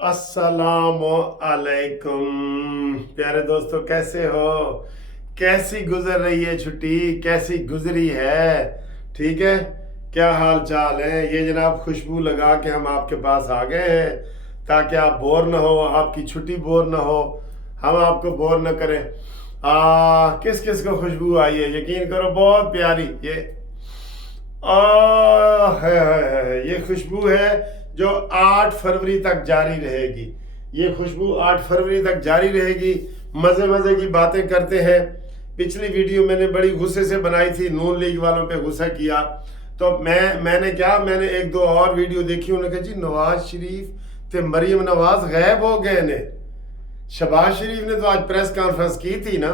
अस्सलाम अलैकुम प्यारे दोस्तों, कैसे हो? कैसी गुजर रही है छुट्टी? कैसी गुजरी है? ठीक है, क्या हाल चाल है? ये जनाब खुशबू लगा के हम आपके पास आ गए हैं ताकि आप बोर ना हो, आपकी छुट्टी बोर ना हो, हम आपको बोर ना करें। किस किस को खुशबू आई है? यकीन करो बहुत प्यारी ये ये खुशबू है जो 8 फरवरी तक जारी रहेगी। ये खुशबू 8 फरवरी तक जारी रहेगी। मज़े मज़े की बातें करते हैं। पिछली वीडियो मैंने बड़ी गुस्से से बनाई थी, नून लीग वालों पे गुस्सा किया। तो मैंने एक दो और वीडियो देखी, उन्होंने कहा जी नवाज शरीफ ते मरीम नवाज गायब हो गए ने। शहबाज शरीफ ने तो आज प्रेस कॉन्फ्रेंस की थी ना,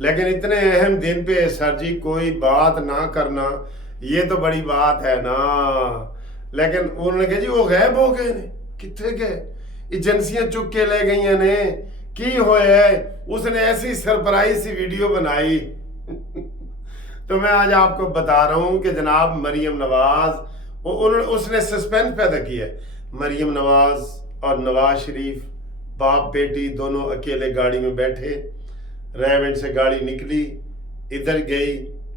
लेकिन इतने अहम दिन पे सर जी कोई बात ना करना, ये तो बड़ी बात है ना। लेकिन उन्होंने कहा जी वो गायब हो गए ने, कितने गए? एजेंसियां चुक के ले गई ने, की होया है? उसने ऐसी सरप्राइज सी वीडियो बनाई तो मैं आज आपको बता रहा हूं कि जनाब मरीम नवाज, उसने सस्पेंस पैदा किया है। मरीम नवाज और नवाज शरीफ बाप बेटी दोनों अकेले गाड़ी में बैठे, रेवेंट से गाड़ी निकली, इधर गई,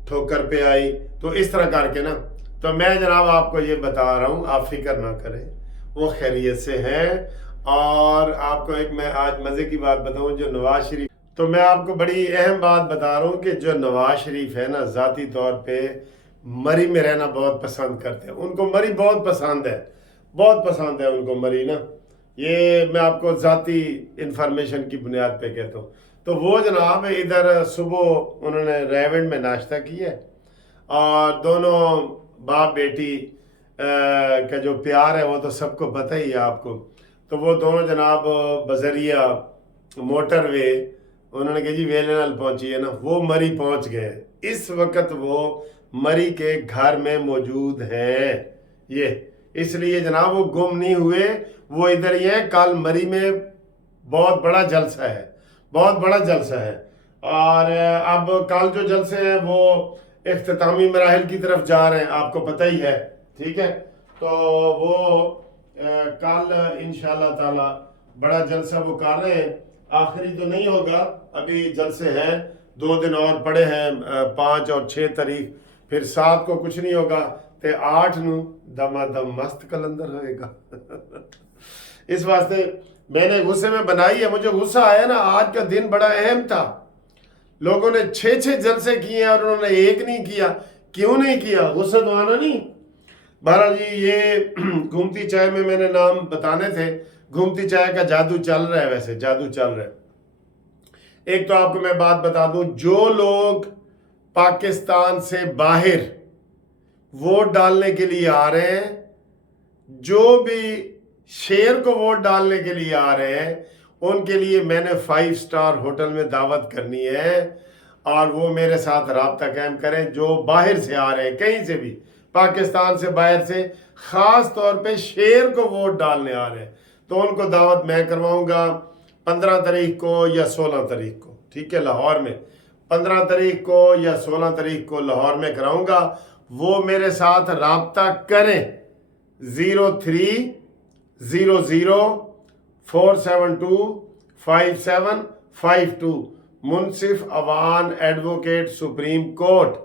ठोकर पे आई, तो इस तरह करके ना। तो मैं जनाब आपको ये बता रहा हूँ, आप फिक्र ना करें, वो खैरियत से है। और आपको एक मैं आज मज़े की बात बताऊँ, जो नवाज शरीफ, तो मैं आपको बड़ी अहम बात बता रहा हूँ कि जो नवाज शरीफ है ना, ज़ाती तौर पे मरी में रहना बहुत पसंद करते हैं। उनको मरी बहुत पसंद है, बहुत पसंद है उनको मरी ना। ये मैं आपको ज़ाती इंफॉर्मेशन की बुनियाद पे कहता हूँ। तो वो जनाब इधर सुबह उन्होंने रेवेंट में नाश्ता किया, और दोनों बाप बेटी का जो प्यार है वो तो सबको पता ही है आपको। तो वो दोनों जनाब बजरिया मोटरवे, उन्होंने कहा जी वेलेनल पहुंची है ना, वो मरी पहुंच गए। इस वक्त वो मरी के घर में मौजूद हैं। ये इसलिए जनाब वो गुम नहीं हुए, वो इधर ही है। कल मरी में बहुत बड़ा जलसा है, बहुत बड़ा जलसा है। और अब कल जो जलसे हैं वो इख्तितामी मराहिल की तरफ जा रहे हैं, आपको पता ही है। ठीक है, तो वो कल इंशाल्लाह ताला बड़ा जलसा वो कर रहे हैं। आखिरी तो नहीं होगा, अभी जलसे हैं, 2 दिन और पड़े हैं, 5 और 6 तारीख, फिर 7 को कुछ नहीं होगा, ते 8 नू दमादम मस्त कलंदर होएगा इस वास्ते मैंने गुस्से में बनाई है। मुझे गुस्सा आया ना, आज का दिन बड़ा अहम था। लोगों ने 6 जलसे किए और उन्होंने एक नहीं किया। क्यों नहीं किया? गुस्सा तो आना नहीं। बहरहाल जी, ये घूमती चाय में मैंने नाम बताने थे। घूमती चाय का जादू चल रहा है, वैसे जादू चल रहा है। एक तो आपको मैं बात बता दूं, जो लोग पाकिस्तान से बाहर वोट डालने के लिए आ रहे हैं, जो भी शेर को वोट डालने के लिए आ रहे हैं, उनके लिए मैंने 5 स्टार होटल में दावत करनी है, और वो मेरे साथ राब्ता कायम करें। जो बाहर से आ रहे हैं, कहीं से भी, पाकिस्तान से बाहर से, ख़ास तौर पे शेर को वोट डालने आ रहे हैं, तो उनको दावत मैं करवाऊंगा 15 तारीख को या 16 तारीख को। ठीक है, लाहौर में 15 तारीख को या 16 तारीख को लाहौर में कराऊंगा। वो मेरे साथ राब्ता करें 030047255752, मुनसिफ अवान एडवोकेट सुप्रीम कोर्ट।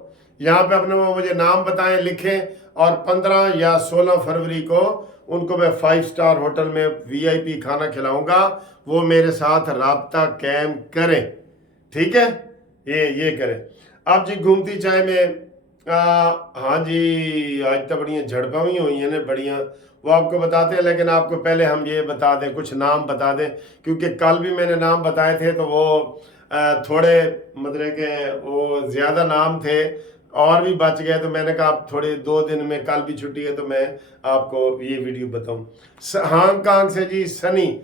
यहाँ पे अपने वो मुझे नाम बताएं, लिखें, और 15 या 16 फरवरी को उनको मैं 5 स्टार होटल में VIP खाना खिलाऊंगा। वो मेरे साथ राब्ता कायम करें। ठीक है, ये करें। अब जी घूमती चाय में हाँ जी, आज तो बढ़िया झड़पें हुई हुई हैं ने, बढ़िया, वो आपको बताते हैं। लेकिन आपको पहले हम ये बता दें, कुछ नाम बता दें, क्योंकि कल भी मैंने नाम बताए थे, तो वो थोड़े मतलब के वो ज़्यादा नाम थे और भी बच गए। तो मैंने कहा आप थोड़े 2 दिन में, कल भी छुट्टी है, तो मैं आपको ये वीडियो बताऊँ। हांगकांग से जी सनी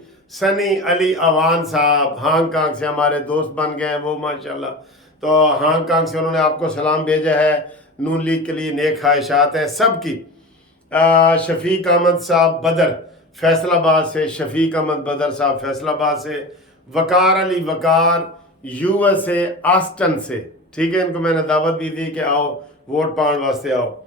अली अवान साहब हांगकांग से हमारे दोस्त बन गए हैं वो, माशाल्लाह। तो हांगकांग से उन्होंने आपको सलाम भेजा है। नून लीग के लिए नेक ख्वाहिशात है सबकी। शफीक अहमद साहब बदर फैसलाबाद से, शफीक अहमद बदर साहब फैसलाबाद से। वकार अली वकार USA आस्टन से। ठीक है, इनको मैंने दावत भी दी कि आओ वोट पाने वास्ते आओ।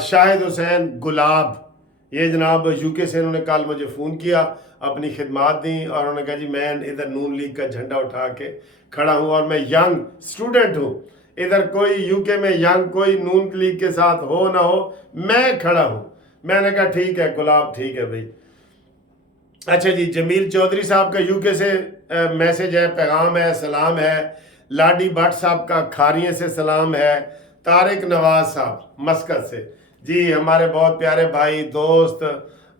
शाहिद हुसैन गुलाब, یہ جناب यूके से इन्होंने कल मुझे फ़ोन किया, अपनी खिदमत दी और उन्होंने कहा जी मैं इधर नून लीग का झंडा उठा के खड़ा हूँ और मैं यंग स्टूडेंट हूँ, इधर कोई यूके में यंग कोई नून लीग के साथ हो ना हो, मैं खड़ा हूँ. मैंने कहा ठीक है गुलाब, ठीक है भाई. अच्छा जी, जमील चौधरी साहब का यूके से मैसेज है, पैगाम है, सलाम है. लाडी भट्ट साहब का खारिये से सलाम है. तारिक नवाज साहब मस्कत से, जी हमारे बहुत प्यारे भाई दोस्त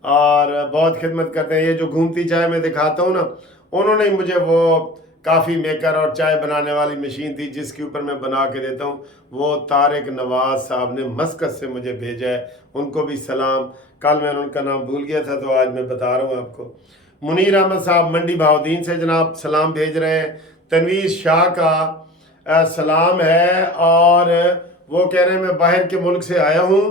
और बहुत खिदमत करते हैं. ये जो घूमती चाय मैं दिखाता हूँ ना, उन्होंने मुझे वो काफ़ी मेकर और चाय बनाने वाली मशीन थी जिसके ऊपर मैं बना के देता हूँ, वो तारिक नवाज साहब ने मस्कत से मुझे भेजा है. उनको भी सलाम. कल मैंने उनका नाम भूल गया था तो आज मैं बता रहा हूँ आपको. मुनीर अहमद साहब मंडी भाउद्दीन से जनाब सलाम भेज रहे हैं. तनवीर शाह का सलाम है और वो कह रहे हैं मैं बाहर के मुल्क से आया हूँ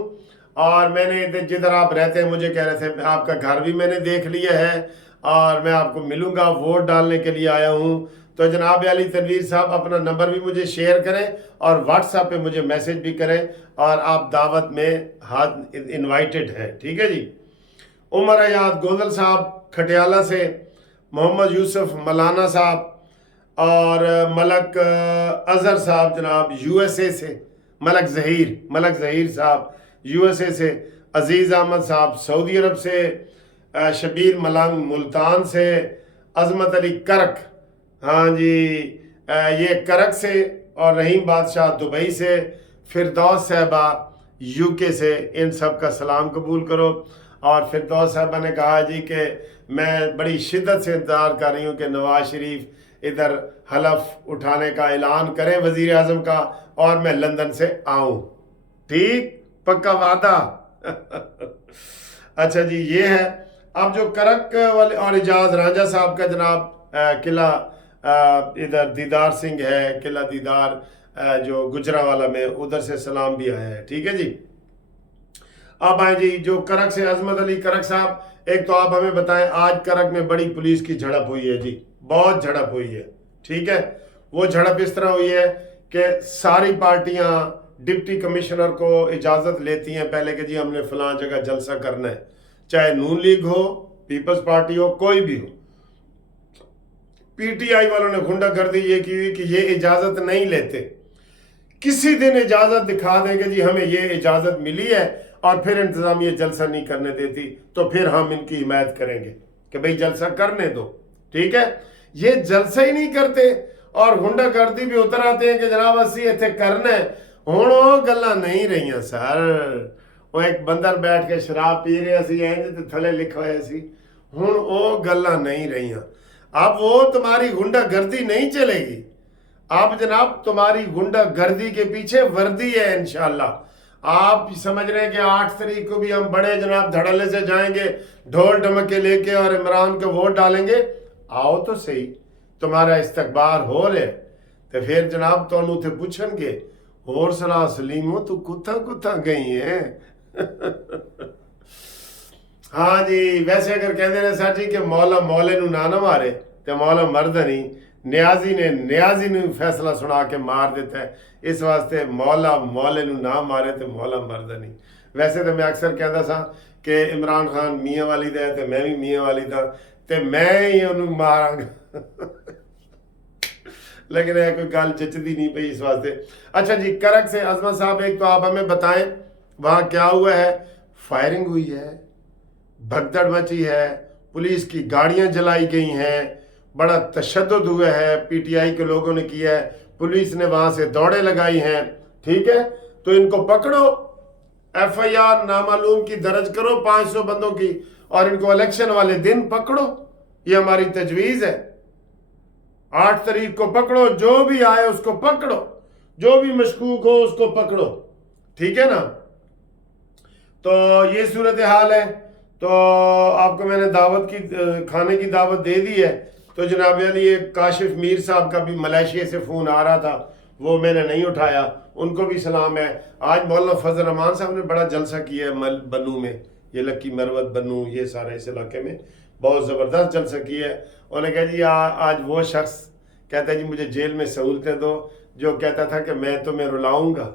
और मैंने जिधर आप रहते हैं मुझे कह रहे थे आपका घर भी मैंने देख लिया है और मैं आपको मिलूँगा, वोट डालने के लिए आया हूँ. तो जनाब अली तनवीर साहब अपना नंबर भी मुझे शेयर करें और व्हाट्सएप पे मुझे मैसेज भी करें और आप दावत में हाथ इनवाइटेड हैं, ठीक है जी. उमर हयात गोदल साहब खटियाला से, मोहम्मद यूसुफ मलाना साहब और मलक अजहर साहब जनाब यूएसए से, मलक ज़हीर साहब यूएसए से, अजीज़ अहमद साहब सऊदी अरब से, शबीर मलंग मुल्तान से, अजमत अली करक, हाँ जी ये करक से, और रहीम बादशाह दुबई से, फिरदौस साहबा यूके से, इन सब का सलाम कबूल करो. और फिरदौस साहबा ने कहा जी कि मैं बड़ी शिद्दत से इंतज़ार कर रही हूँ कि नवाज शरीफ इधर हलफ उठाने का ऐलान करें वज़ीर आज़म का और मैं लंदन से आऊँ. ठीक, पक्का वादा. अच्छा जी, ये है. अब जो करक वाले और इजाज़ रांझा साहब का जनाब किला इधर दीदार सिंह है, किला दीदार जो गुजरावाला में, उधर से सलाम भी आया है, ठीक है जी. अब आए जी जो करक से अजमत अली करक साहब, एक तो आप हमें बताएं आज करक में बड़ी पुलिस की झड़प हुई है जी, बहुत झड़प हुई है, ठीक है. वो झड़प इस तरह हुई है कि सारी पार्टियां डिप्टी कमिश्नर को इजाज़त लेती हैं पहले कि जी हमने फलां जगह जलसा करना है, चाहे नून लीग हो, पीपल्स पार्टी हो, कोई भी हो. पीटीआई वालों ने गुंडागर्दी ये की हुई कि ये इजाज़त नहीं लेते, किसी दिन इजाज़त दिखा देंगे जी हमें ये इजाज़त मिली है और फिर इंतज़ामिया जलसा नहीं करने देती तो फिर हम इनकी हिमायत करेंगे कि भाई जलसा करने दो, ठीक है. ये जलसा ही नहीं करते और गुंडागर्दी भी उतर आते हैं कि जनाब असी इत्थे करना है. हुण ओह गल्लां नहीं रहियां सर. वो एक बंदर बैठ के शराब पी रहे सी ते थले लिखा होया सी, हुण ओह गल्लां नहीं रहियां. अब वो तुम्हारी गुंडागर्दी नहीं चलेगी. अब जनाब तुम्हारी गुंडागर्दी के पीछे वर्दी है इंशाल्लाह. आप समझ रहे हैं कि 8 तारीख को भी हम बड़े जनाब धड़ल्ले से जाएंगे, ढोल ढमके लेके और इमरान को वोट डालेंगे. आओ तो सही, तुम्हारा इस्तकबार हो रहे तो फिर जनाब तो थे पूछनगे और सलाह सलीमो तू कुत्ता कुत्ता गई है. हाँ जी, वैसे अगर कहते हैं सर जी कि मौला मौले नू ना मारे तो मौला मर्द नहीं, न्याजी ने फैसला सुना के मार देता है. इस वास्ते मौला मौले नू ना मारे तो मौला मर्द नहीं. वैसे तो मैं अक्सर कहता सा कि इमरान खान मियाँ वाली दा तो मैं भी मियाँ वाली दा तो मैं ही उन्होंने मारांगा. लेकिन यह कोई गल जचदी नहीं पई इस वास्ते. अच्छा जी, करक से अजमत साहब एक तो आप हमें बताएं वहाँ क्या हुआ है. फायरिंग हुई है, भगदड़ मची है, पुलिस की गाड़ियाँ जलाई गई हैं, बड़ा तशद्दुद हुआ है, पीटीआई के लोगों ने किया है, पुलिस ने वहाँ से दौड़े लगाई हैं, ठीक है. तो इनको पकड़ो, एफआईआर नामालूम की दर्ज करो 500 बंदों की और इनको इलेक्शन वाले दिन पकड़ो. ये हमारी तजवीज़ है. 8 तारीख को पकड़ो, जो भी आए उसको पकड़ो, जो भी मशकूक हो उसको पकड़ो, ठीक है ना. तो ये सूरत हाल है. तो आपको मैंने दावत की खाने की दावत दे दी है. तो जनाब अली एक काशिफ मीर साहब का भी मलेशिया से फ़ोन आ रहा था, वो मैंने नहीं उठाया, उनको भी सलाम है. आज मौलाना फजल रहमान साहब ने बड़ा जलसा किया है बन्नू में, ये लक्की मरवत बन्नू ये सारे इस इलाके में बहुत ज़बरदस्त जलसा किया है. उन्होंने कहा जी आज वो शख्स कहता है जी मुझे जेल में सहूलतें दो जो कहता था कि मैं तुम्हें रुलाऊंगा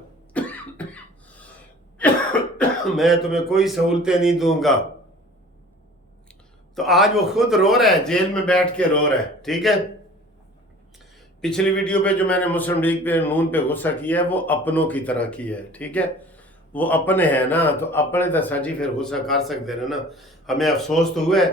मैं तुम्हें कोई सहूलतें नहीं दूंगा. तो आज वो खुद रो रहा है, जेल में बैठ के रो रहा है, ठीक है। पिछली वीडियो पे जो मैंने मुस्लिम लीग पे नून पे गुस्सा किया है वो अपनों की तरह किया है, ठीक है। वो अपने हैं ना, तो अपने तो सजी फिर गुस्सा कर सकते हैं ना। हमें अफसोस तो हुआ है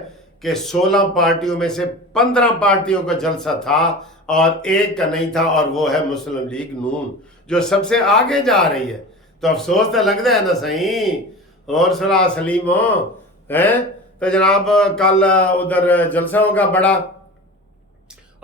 कि 16 पार्टियों में से 15 पार्टियों का जलसा था और एक का नहीं था, और वो है मुस्लिम लीग नून जो सबसे आगे जा रही है। तो अफसोस तो लगता है ना सही। और सलाह सलीम हो हैं तो जनाब कल उधर जलसा होगा बड़ा,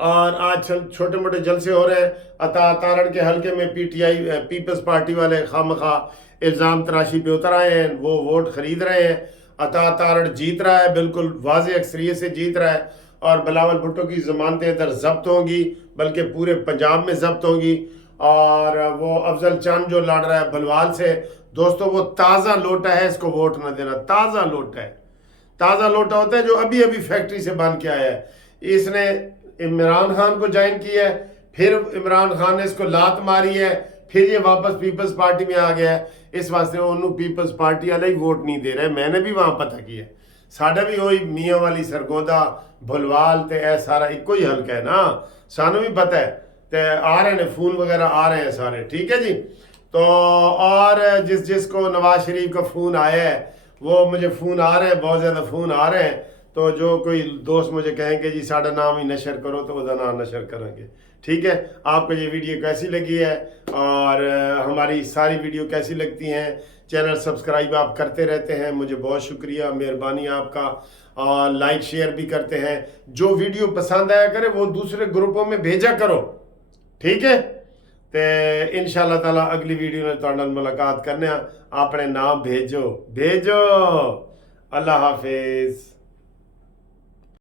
और आज छोटे मोटे जलसे हो रहे हैं। अता तारण के हलके में पीटीआई पीपल्स पार्टी वाले खामखा इल्ज़ाम तराशी पे उतर आए हैं, वो वोट खरीद रहे हैं। अता तारण जीत रहा है, बिल्कुल वाज़ेह अक्सरियत से जीत रहा है, और बिलावल भुट्टो की ज़मानतें इधर जब्त होंगी, बल्कि पूरे पंजाब में जब्त होंगी। और वो अफजल चंद जो लड़ रहा है भलवाल से, दोस्तों वो ताज़ा लोटा है, इसको वोट न देना। ताज़ा लोटा है, ताज़ा लोटा होता है जो अभी अभी फैक्ट्री से बन के आया है। इसने इमरान खान को ज्वाइन किया है, फिर इमरान खान ने इसको लात मारी है, फिर ये वापस पीपल्स पार्टी में आ गया है। इस वास्ते उन्होंने पीपल्स पार्टी वाले ही वोट नहीं दे रहे। मैंने भी वहाँ पता किया, साढ़ा भी वही मियाँ वाली सरगोदा भुलवाल ते ए सारा इको ही हल्का है ना, सानू भी पता है। ते आ रहे हैं फ़ोन वगैरह आ रहे हैं सारे, ठीक है जी। तो और जिसको नवाज शरीफ का फ़ोन आया है, वो मुझे फ़ोन आ रहे हैं, बहुत ज़्यादा फ़ोन आ रहे हैं। तो जो कोई दोस्त मुझे कहेंगे जी साढ़ा नाम ही नशर करो, तो उसका नाम नशर करेंगे, ठीक है। आपको ये वीडियो कैसी लगी है और हमारी सारी वीडियो कैसी लगती हैं, चैनल सब्सक्राइब आप करते रहते हैं, मुझे बहुत शुक्रिया, मेहरबानी आपका। और लाइक शेयर भी करते हैं। जो वीडियो पसंद आया करे वो दूसरे ग्रुपों में भेजा करो, ठीक है। तो इंशाअल्लाह ताला अगली वीडियो में तुहाडे नाल मुलाकात करने, अपने नाम भेजो। अल्लाह हाफिज।